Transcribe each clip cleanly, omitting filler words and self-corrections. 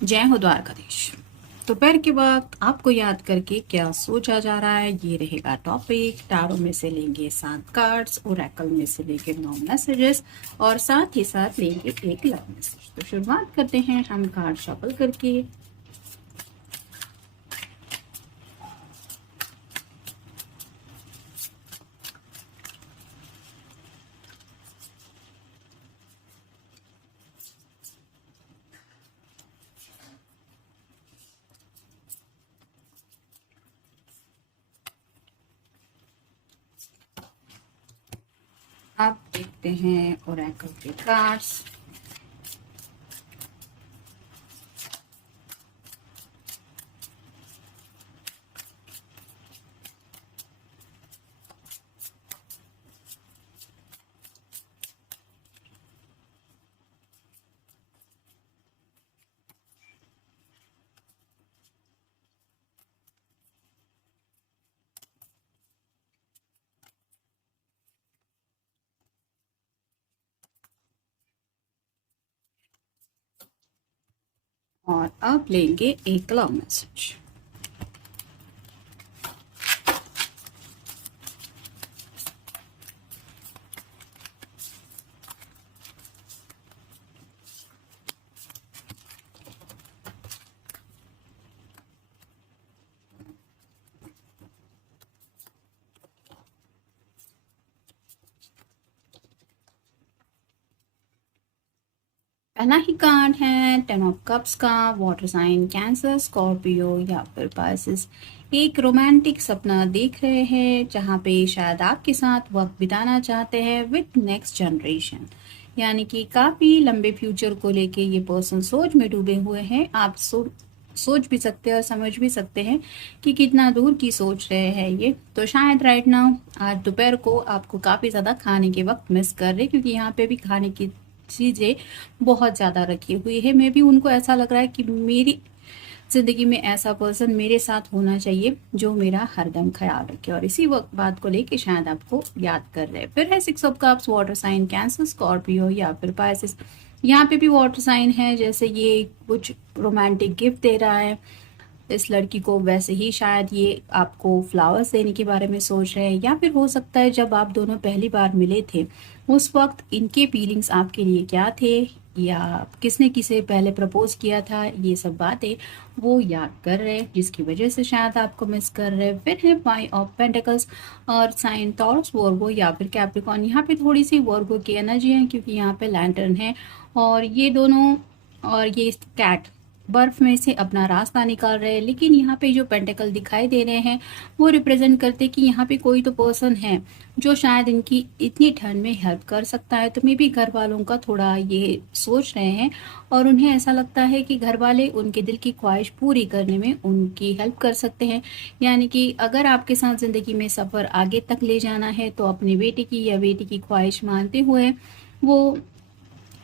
जय हो द्वारकाधीश। दोपहर के वक्त आपको याद करके क्या सोचा जा रहा है, ये रहेगा टॉपिक। टारो में से लेंगे 7 कार्ड्स, ओरेकल में से लेंगे 9 मैसेजेस और साथ ही साथ लेंगे एक लव मैसेज। तो शुरुआत करते हैं हम कार्ड शफल करके। आप देखते हैं ओरेकल के कार्ड्स। और अब लेंगे एक लव मैसेज। पहला ही कार्ड है 10 ऑफ कप्स का। वाटर साइन कैंसर, स्कॉर्पियो या फिर पाइसेस एक रोमांटिक सपना देख रहे हैं जहां पे शायद आपके साथ वक्त बिताना चाहते हैं विद नेक्स्ट जनरेशन। यानी कि काफी लंबे फ्यूचर को लेके ये पर्सन सोच में डूबे हुए हैं। आप सोच भी सकते हैं और समझ भी सकते हैं कि कितना दूर की सोच रहे हैं ये। तो शायद राइट नाउ आज दोपहर को आपको काफी ज्यादा खाने के वक्त मिस कर रहे, क्योंकि यहाँ पे भी खाने की चीजें बहुत ज्यादा रखी हुई है। मे भी उनको ऐसा लग रहा है कि मेरी जिंदगी में ऐसा पर्सन मेरे साथ होना चाहिए जो मेरा हरदम ख्याल रखे, और इसी वक्त बात को लेके शायद आपको याद कर रहे हैं। फिर है 6 of cups, water sign Cancer, Scorpio या फिर पाइसेस। यहाँ पे भी वाटर साइन है, जैसे ये कुछ रोमांटिक गिफ्ट दे रहा है इस लड़की को, वैसे ही शायद ये आपको फ्लावर्स देने के बारे में सोच रहे हैं। या फिर हो सकता है जब आप दोनों पहली बार मिले थे उस वक्त इनके फीलिंग्स आपके लिए क्या थे, या किसने किसे पहले प्रपोज किया था, ये सब बातें वो याद कर रहे हैं, जिसकी वजह से शायद आपको मिस कर रहे हैं। फिर है 5 ऑफ पेंटिकल्स और साइन टॉरस, वर्गो या फिर कैप्रिकॉर्न। यहाँ पे थोड़ी सी वर्गो की एनर्जी है, क्योंकि यहाँ पे लैंटर्न है और ये दोनों और ये कैट बर्फ में से अपना रास्ता निकाल रहे हैं। लेकिन यहाँ पे जो पेंटिकल दिखाई दे रहे हैं वो रिप्रेजेंट करते कि यहाँ पे कोई तो पर्सन है जो शायद इनकी इतनी ठंड में हेल्प कर सकता है। तो मे भी घर वालों का थोड़ा ये सोच रहे हैं और उन्हें ऐसा लगता है कि घर वाले उनके दिल की ख्वाहिश पूरी करने में उनकी हेल्प कर सकते हैं। यानी कि अगर आपके साथ जिंदगी में सफर आगे तक ले जाना है तो अपने बेटे की या बेटी की ख्वाहिश मानते हुए वो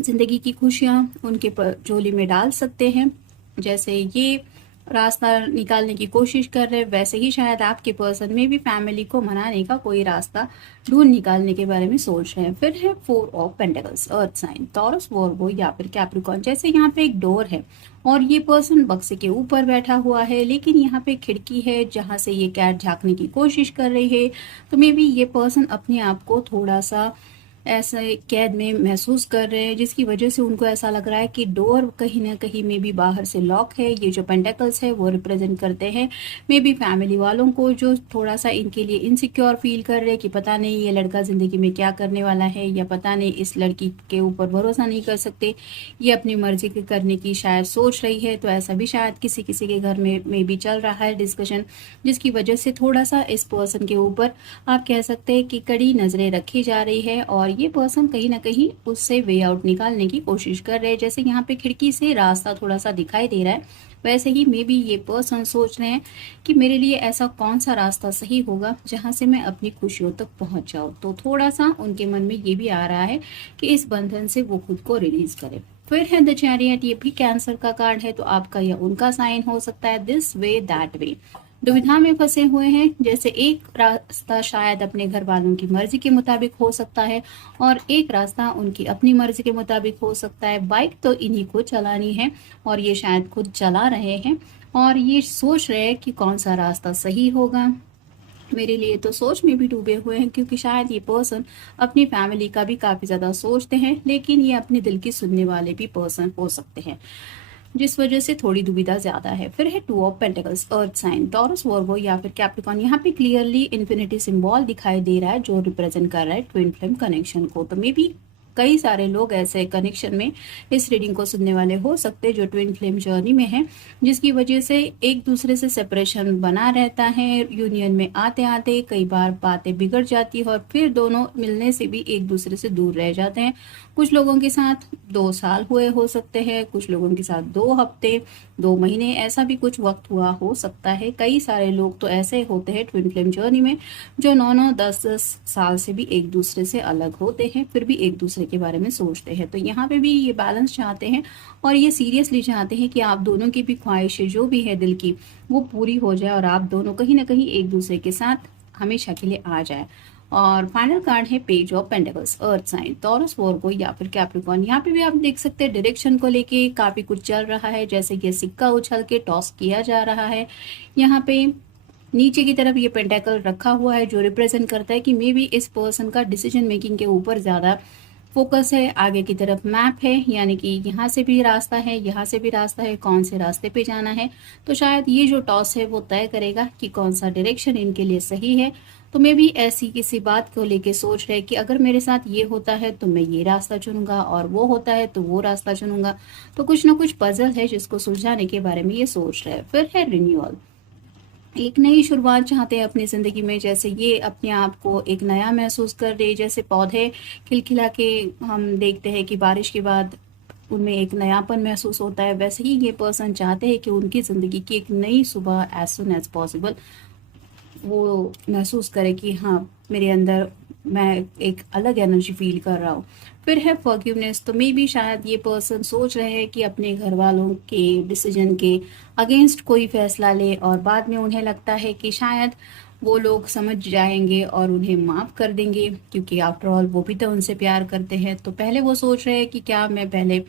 जिंदगी की खुशियां उनके झोली में डाल सकते हैं। जैसे ये रास्ता निकालने की कोशिश कर रहे हैं, वैसे ही शायद आपके पर्सन में भी फैमिली को मनाने का कोई रास्ता ढूंढ निकालने के बारे में सोच रहे हैं। फिर है 4 of pentacles, earth sign Taurus, Virgo या फिर कैप्रिकॉर्न। जैसे यहाँ पे एक डोर है और ये पर्सन बक्से के ऊपर बैठा हुआ है, लेकिन यहाँ पे खिड़की है जहां से ये कैट झांकने की कोशिश कर रही है। तो मे बी ये पर्सन अपने आप को थोड़ा सा ऐसे कैद में महसूस कर रहे हैं, जिसकी वजह से उनको ऐसा लग रहा है कि डोर कहीं ना कहीं में भी बाहर से लॉक है। ये जो पेंटेकल्स है वो रिप्रेजेंट करते हैं मे बी फैमिली वालों को, जो थोड़ा सा इनके लिए इनसिक्योर फील कर रहे हैं कि पता नहीं ये लड़का जिंदगी में क्या करने वाला है, या पता नहीं इस लड़की के ऊपर भरोसा नहीं कर सकते, ये अपनी मर्जी के करने की शायद सोच रही है। तो ऐसा भी शायद किसी किसी के घर में भी चल रहा है डिस्कशन, जिसकी वजह से थोड़ा सा इस पर्सन के ऊपर आप कह सकते हैं कि कड़ी नजरें रखी जा रही है और ये पर्सन कहीं ना कहीं उससे वे आउट निकालने की कोशिश कर रहे हैं। जैसे यहाँ पे खिड़की से रास्ता थोड़ा सा दिखाई दे रहा है, वैसे ही मे बी ये पर्सन सोच रहे हैं कि मेरे लिए ऐसा कौन सा रास्ता सही होगा जहां से मैं अपनी खुशियों तक पहुंच जाऊं। तो थोड़ा सा उनके मन में ये भी आ रहा है कि इस बंधन से वो खुद को रिलीज करे। फिर है द चैरियट, ये भी कैंसर का कार्ड है, तो आपका या उनका साइन हो सकता है दिस वे दैट वे। दुविधा में फंसे हुए हैं। जैसे एक रास्ता शायद अपने घर वालों की मर्जी के मुताबिक हो सकता है और एक रास्ता उनकी अपनी मर्जी के मुताबिक हो सकता है। बाइक तो इन्हीं को चलानी है और ये शायद खुद चला रहे हैं और ये सोच रहे हैं कि कौन सा रास्ता सही होगा मेरे लिए। तो सोच में भी डूबे हुए हैं क्योंकि शायद ये पर्सन अपनी फैमिली का भी काफ़ी ज़्यादा सोचते हैं, लेकिन ये अपने दिल की सुनने वाले भी पर्सन हो सकते हैं, जिस वजह से थोड़ी दुविधा ज्यादा है। फिर है two of pentacles, earth sign, Taurus, Virgo या फिर कैप्रिकॉर्न। यहाँ पे क्लियरली इन्फिनिटी सिंबल दिखाई दे रहा है जो रिप्रेजेंट कर रहा है ट्विन फ्लेम कनेक्शन को। तो मे बी कई सारे लोग ऐसे कनेक्शन में इस रीडिंग को सुनने वाले हो सकते हैं जो ट्विन फ्लेम जर्नी में है, जिसकी वजह से एक दूसरे से सेपरेशन बना रहता है। यूनियन में आते आते कई बार बातें बिगड़ जाती है और फिर दोनों मिलने से भी एक दूसरे से दूर रह जाते हैं। कुछ लोगों के साथ 2 साल हुए हो सकते हैं, कुछ लोगों के साथ 2 हफ्ते, 2 महीने, ऐसा भी कुछ वक्त हुआ हो सकता है। कई सारे लोग तो ऐसे होते हैं ट्विन फ्लेम जर्नी में जो 9-9, 10-10 साल से भी एक दूसरे से अलग होते हैं, फिर भी एक दूसरे के बारे में सोचते हैं। तो यहाँ पे भी ये बैलेंस चाहते हैं और ये सीरियसली चाहते हैं कि आप दोनों की भी ख्वाहिशें जो भी है दिल की वो पूरी हो जाए और आप दोनों कहीं ना कहीं एक दूसरे के साथ हमेशा के लिए आ जाए। और फाइनल कार्ड है page of pentacles, earth sign, Taurus, Virgo या फिर कैप्रिकॉर्न। यहाँ पे भी आप देख सकते हैं डायरेक्शन को लेके काफी कुछ चल रहा है, जैसे कि सिक्का उछल के टॉस किया जा रहा है। यहाँ पे नीचे की तरफ ये पेंटेकल रखा हुआ है जो रिप्रेजेंट करता है कि मे बी इस पर्सन का डिसीजन मेकिंग के ऊपर ज्यादा फोकस है। आगे की तरफ मैप है, यानी कि यहाँ से भी रास्ता है, यहाँ से भी रास्ता है, कौन से रास्ते पे जाना है। तो शायद ये जो टॉस है वो तय करेगा कि कौन सा डायरेक्शन इनके लिए सही है। तो मैं भी ऐसी किसी बात को लेके सोच रहे कि अगर मेरे साथ ये होता है तो मैं ये रास्ता चुनूंगा और वो होता है तो वो रास्ता चुनूंगा। तो कुछ ना कुछ पजल है जिसको सुलझाने के बारे में ये सोच रहे हैं। फिर है रिन्यूअल, एक नई शुरुआत चाहते हैं अपनी जिंदगी में। जैसे ये अपने आप को एक नया महसूस कर रहे, जैसे पौधे खिलखिला के हम देखते हैं कि बारिश के बाद उनमें एक नयापन महसूस होता है, वैसे ही ये पर्सन चाहते हैं कि उनकी जिंदगी की एक नई सुबह एज सुन एज पॉसिबल वो महसूस करे कि हाँ मेरे अंदर मैं एक अलग एनर्जी फील कर रहा हूँ। फिर है फॉरगिवनेस, तो मे भी शायद ये पर्सन सोच रहे हैं कि अपने घर वालों के डिसीजन के अगेंस्ट कोई फैसला ले और बाद में उन्हें लगता है कि शायद वो लोग समझ जाएंगे और उन्हें माफ कर देंगे, क्योंकि आफ्टर ऑल वो भी तो उनसे प्यार करते हैं। तो पहले वो सोच रहे हैं कि क्या मैं पहले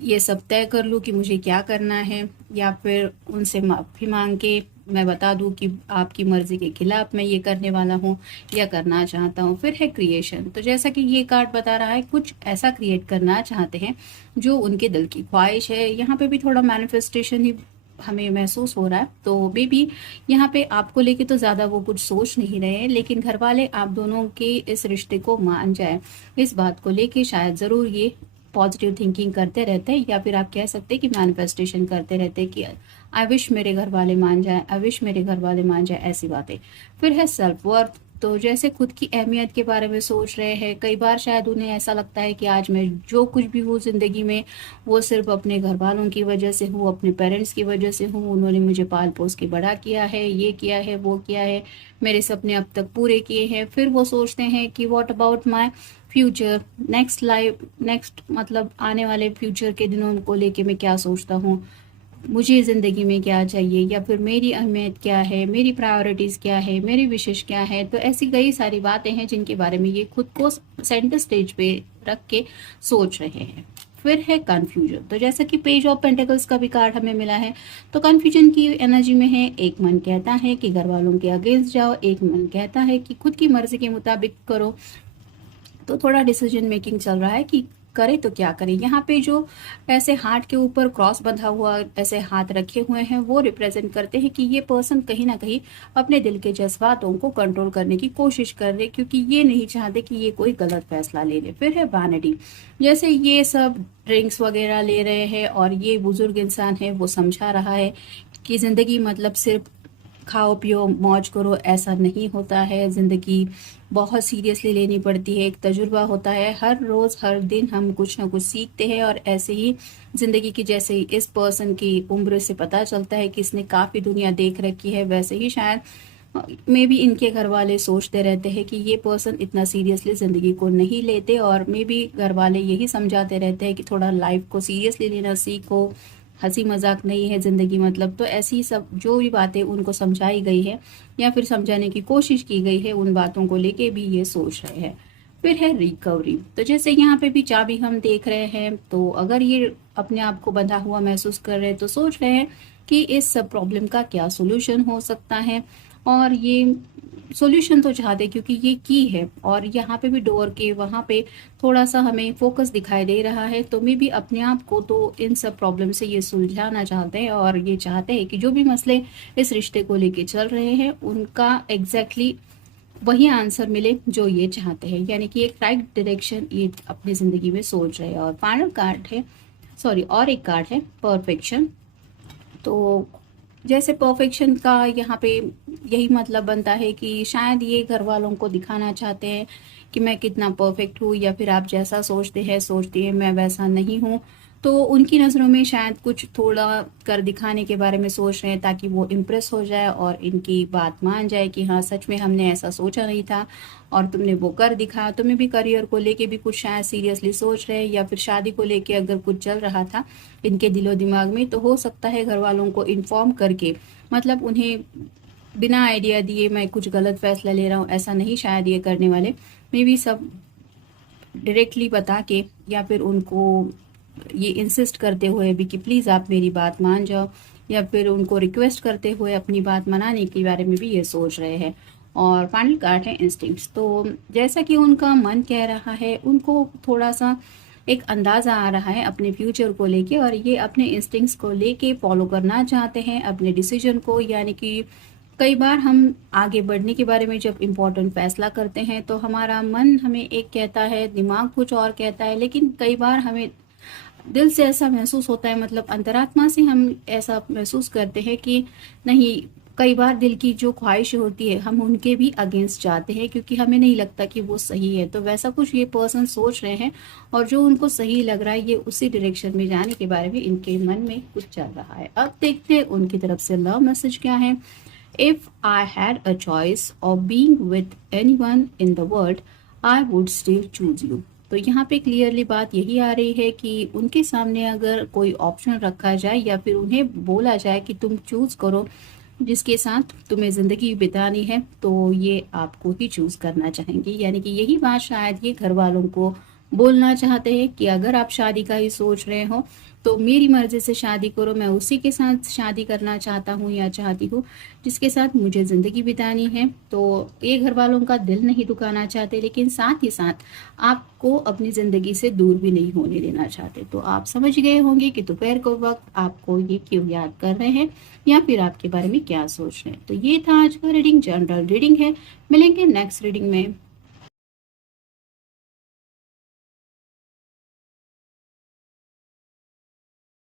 ये सब तय कर लूँ कि मुझे क्या करना है, या फिर उनसे माफ़ी मांग के मैं बता दूं कि आपकी मर्जी के खिलाफ मैं ये करने वाला हूँ या करना चाहता हूँ। फिर है क्रिएशन, तो जैसा कि ये कार्ड बता रहा है कुछ ऐसा क्रिएट करना चाहते हैं जो उनके दिल की ख्वाहिश है। यहाँ पे भी थोड़ा मैनिफेस्टेशन ही हमें महसूस हो रहा है। तो बेबी यहाँ पे आपको लेके तो ज़्यादा वो कुछ सोच नहीं रहे हैं, लेकिन घर वाले आप दोनों के इस रिश्ते को मान जाए इस बात को लेके शायद ज़रूर ये पॉजिटिव थिंकिंग करते रहते हैं, या फिर आप कह सकते हैं कि मैनिफेस्टेशन करते रहते हैं कि आई विश मेरे घर वाले मान जाए, आई विश मेरे घर वाले मान जाए, ऐसी बातें। फिर है सेल्फ वर्थ, तो जैसे खुद की अहमियत के बारे में सोच रहे हैं। कई बार शायद उन्हें ऐसा लगता है कि आज मैं जो कुछ भी हूँ ज़िंदगी में वो सिर्फ अपने घर वालों की वजह से हूँ, अपने पेरेंट्स की वजह से हूँ। उन्होंने मुझे पाल पोस के बड़ा किया है, ये किया है, वो किया है, मेरे सपने अब तक पूरे किए हैं। फिर वो सोचते हैं कि what about my future, next life, next मतलब आने वाले फ्यूचर के दिनों को लेके मैं क्या सोचता हूँ, मुझे ज़िंदगी में क्या चाहिए, या फिर मेरी अहमियत क्या है, मेरी प्रायोरिटीज़ क्या है, मेरी विशेष क्या है। तो ऐसी कई सारी बातें हैं जिनके बारे में ये खुद को सेंटर स्टेज पे रख के सोच रहे हैं। फिर है कन्फ्यूजन, तो जैसा कि पेज ऑफ पेंटिकल्स का भी कार्ड हमें मिला है, तो कन्फ्यूजन की एनर्जी में है। एक मन कहता है कि घर वालों के अगेंस्ट जाओ, एक मन कहता है कि खुद की मर्जी के मुताबिक करो। तो थोड़ा डिसीजन मेकिंग चल रहा है कि करे तो क्या करें। यहाँ पे जो ऐसे हार्ट के ऊपर क्रॉस बंधा हुआ ऐसे हाथ रखे हुए हैं वो रिप्रेजेंट करते हैं कि ये पर्सन कहीं ना कहीं अपने दिल के जज्बातों को कंट्रोल करने की कोशिश कर रहे, क्योंकि ये नहीं चाहते कि ये कोई गलत फैसला ले ले। फिर है वैनिटी, जैसे ये सब ड्रिंक्स वगैरह ले रहे हैं और ये बुजुर्ग इंसान है वो समझा रहा है कि जिंदगी मतलब सिर्फ खाओ पियो मौज करो, ऐसा नहीं होता है। ज़िंदगी बहुत सीरियसली लेनी पड़ती है, एक तजुर्बा होता है। हर रोज़ हर दिन हम कुछ ना कुछ सीखते हैं और ऐसे ही ज़िंदगी की, जैसे इस पर्सन की उम्र से पता चलता है कि इसने काफ़ी दुनिया देख रखी है, वैसे ही शायद मे बी इनके घर वाले सोचते रहते हैं कि ये पर्सन इतना सीरियसली ज़िंदगी को नहीं लेते, और मे बी घर वाले यही समझाते रहते हैं कि थोड़ा लाइफ को सीरियसली लेना सीखो, हंसी मजाक नहीं है ज़िंदगी, मतलब तो ऐसी सब जो भी बातें उनको समझाई गई है या फिर समझाने की कोशिश की गई है, उन बातों को लेके भी ये सोच रहे हैं। फिर है रिकवरी। तो जैसे यहाँ पे भी चाबी हम देख रहे हैं, तो अगर ये अपने आप को बंधा हुआ महसूस कर रहे हैं तो सोच रहे हैं कि इस सब प्रॉब्लम का क्या सोल्यूशन हो सकता है। और ये सॉल्यूशन तो चाहते क्योंकि ये की है, और यहाँ पे भी डोर के वहाँ पे थोड़ा सा हमें फोकस दिखाई दे रहा है, तो मे भी अपने आप को तो इन सब प्रॉब्लम से ये सुलझाना चाहते हैं, और ये चाहते हैं कि जो भी मसले इस रिश्ते को लेके चल रहे हैं उनका एग्जैक्टली वही आंसर मिले जो ये चाहते हैं, यानी कि एक राइट डायरेक्शन ये अपनी ज़िंदगी में सोच रहे हैं। और फाइनल कार्ड है, सॉरी, और एक कार्ड है परफेक्शन। तो जैसे परफेक्शन का यहाँ पे यही मतलब बनता है कि शायद ये घर वालों को दिखाना चाहते हैं कि मैं कितना परफेक्ट हूँ, या फिर आप जैसा सोचते हैं सोचती है मैं वैसा नहीं हूँ। तो उनकी नज़रों में शायद कुछ थोड़ा कर दिखाने के बारे में सोच रहे हैं ताकि वो इम्प्रेस हो जाए और इनकी बात मान जाए कि हाँ सच में हमने ऐसा सोचा नहीं था और तुमने वो कर दिखाया। तुम्हें भी करियर को लेके भी कुछ शायद सीरियसली सोच रहे हैं, या फिर शादी को लेके अगर कुछ चल रहा था इनके दिलो दिमाग में, तो हो सकता है घर वालों को इन्फॉर्म करके, मतलब उन्हें बिना आइडिया दिए मैं कुछ गलत फैसला ले रहा हूँ ऐसा नहीं शायद ये करने वाले। मे बी सब डायरेक्टली बता के, या फिर उनको ये इंसिस्ट करते हुए भी कि प्लीज़ आप मेरी बात मान जाओ, या फिर उनको रिक्वेस्ट करते हुए अपनी बात मनाने के बारे में भी ये सोच रहे हैं। और फाइनल कार्ड है इंस्टिंक्ट्स। तो जैसा कि उनका मन कह रहा है, उनको थोड़ा सा एक अंदाज़ा आ रहा है अपने फ्यूचर को लेके, और ये अपने इंस्टिंक्ट्स को लेके फॉलो करना चाहते हैं अपने डिसीजन को। यानी कि कई बार हम आगे बढ़ने के बारे में जब इम्पोर्टेंट फैसला करते हैं तो हमारा मन हमें एक कहता है, दिमाग कुछ और कहता है, लेकिन कई बार हमें दिल से ऐसा महसूस होता है, मतलब अंतरात्मा से हम ऐसा महसूस करते हैं कि नहीं, कई बार दिल की जो ख्वाहिश होती है हम उनके भी अगेंस्ट जाते हैं क्योंकि हमें नहीं लगता कि वो सही है। तो वैसा कुछ ये पर्सन सोच रहे हैं, और जो उनको सही लग रहा है ये उसी डायरेक्शन में जाने के बारे में इनके मन में कुछ चल रहा है। अब देखते हैं उनकी तरफ से लव मैसेज क्या है। If I had a choice of being with anyone in the world, I would still choose you. तो यहाँ पे क्लियरली बात यही आ रही है कि उनके सामने अगर कोई ऑप्शन रखा जाए या फिर उन्हें बोला जाए कि तुम चूज करो जिसके साथ तुम्हें ज़िंदगी बितानी है, तो ये आपको ही चूज करना चाहेंगे। यानी कि यही बात शायद ये घर वालों को बोलना चाहते हैं कि अगर आप शादी का ही सोच रहे हो तो मेरी मर्जी से शादी करो, मैं उसी के साथ शादी करना चाहता हूँ या चाहती हूँ जिसके साथ मुझे ज़िंदगी बितानी है। तो ये घर वालों का दिल नहीं दुखाना चाहते, लेकिन साथ ही साथ आपको अपनी ज़िंदगी से दूर भी नहीं होने देना चाहते। तो आप समझ गए होंगे कि दोपहर को वक्त आपको ये क्यों याद कर रहे हैं या फिर आपके बारे में क्या सोच रहे हैं। तो ये था आज का रीडिंग, जनरल रीडिंग है। मिलेंगे नेक्स्ट रीडिंग में।